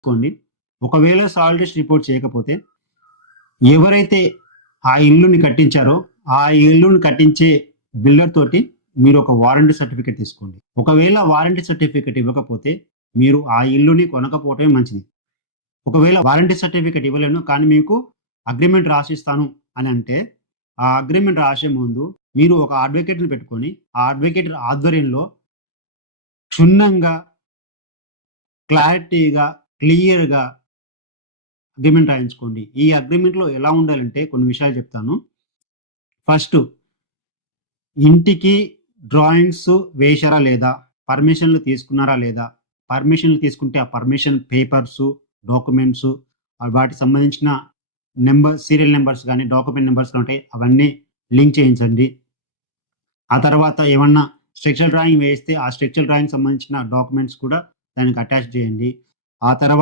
చేసుకోండి ఒకవేళ సాలిడిస్ట్ రిపోర్ట్ చేయకపోతే ఎవరైతే ఆ ఇల్లుని కట్టించారో ఆ ఇల్లుని కట్టించే బిల్డర్ తోటి మీరు ఒక వారంటీ సర్టిఫికేట్ తీసుకోండి. ఒకవేళ వారంటీ సర్టిఫికేట్ ఇవ్వకపోతే మీరు ఆ ఇల్లుని కొనకపోవటమే మంచిది. ఒకవేళ వారంటీ సర్టిఫికేట్ ఇవ్వలేను కానీ మీకు అగ్రిమెంట్ రాసిస్తాను అని అంటే ఆ అగ్రిమెంట్ రాసే ముందు మీరు ఒక అడ్వకేట్ని పెట్టుకొని ఆ అడ్వకేట్ ఆధ్వర్యంలో క్షుణ్ణంగా క్లారిటీగా క్లియర్గా అగ్రిమెంట్ రాయించుకోండి. ఈ అగ్రిమెంట్లో ఎలా ఉండాలంటే కొన్ని విషయాలు చెప్తాను. ఫస్ట్ ఇంటికి డ్రాయింగ్స్ వేశారా లేదా? పర్మిషన్లు తీసుకున్నారా లేదా? పర్మిషన్లు తీసుకుంటే ఆ పర్మిషన్ పేపర్స్ డాక్యుమెంట్స్ వాటికి సంబంధించిన నెంబర్ సీరియల్ నెంబర్స్ కానీ డాక్యుమెంట్ నెంబర్స్ ఉంటాయి. అవన్నీ లింక్ చేయించండి. ఆ తర్వాత ఏమన్నా స్ట్రక్చర్ డ్రాయింగ్ వేస్తే ఆ స్ట్రక్చర్ డ్రాయింగ్ సంబంధించిన డాక్యుమెంట్స్ కూడా దానికి అటాచ్ చేయండి. ఆ తర్వాత